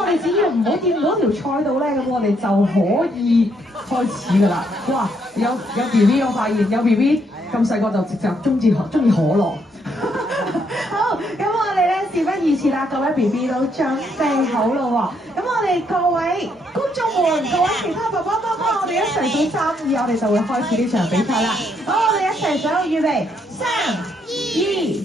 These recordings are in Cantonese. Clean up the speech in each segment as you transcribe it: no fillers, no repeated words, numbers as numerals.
我哋只要唔好掂到條賽道咧，咁我哋就可以開始㗎啦。哇！有 BB 我發現有 BB 咁細個就直接中意可樂。好，咁我哋咧事不宜遲啦，各位 BB 都準備好啦喎。咁我哋各位觀眾們、各位其他爸爸媽媽，我哋一齊數3、2，我哋就會開始呢場比賽啦。好，我哋一齊數，預備3、2、1。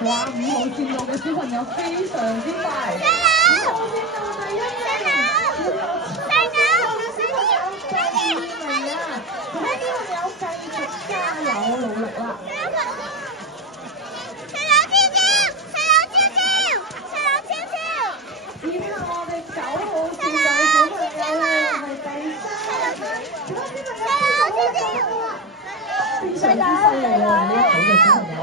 哇！5號線路嘅小朋友非常之快，5號線路第1名，要有7號嘅小朋友第2名啊！咁啲小朋友繼續加油努力啦！然後我哋9號線路嘅小朋友咧係第3名，其他小朋友非常之好啦，非常之犀利啊！呢一組嘅小朋友。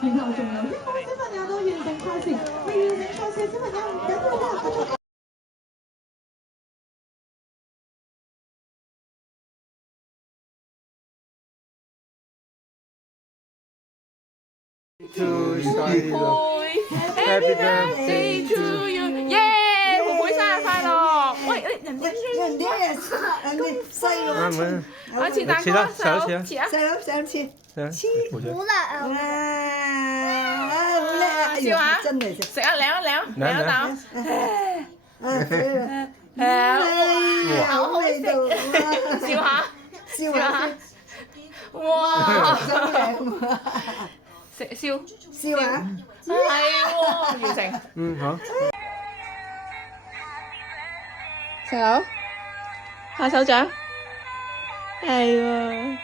然後仲有1個小朋友都完成賽事，未完成賽事嘅小朋友唔緊要啦，繼續。Happy birthday to you！ 耶！妹妹生日快樂！喂，人哋細佬，我切蛋糕，細佬切啊！細佬想切，好辣啊！好叻啊！笑下，真係食，食啊，舐一啖。好味道啊！笑下，笑下，哇！真靚啊！笑下，係喎，完成。好。細佬，拍手掌，係喎，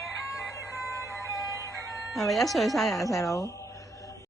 係咪1歲生日啊，細佬？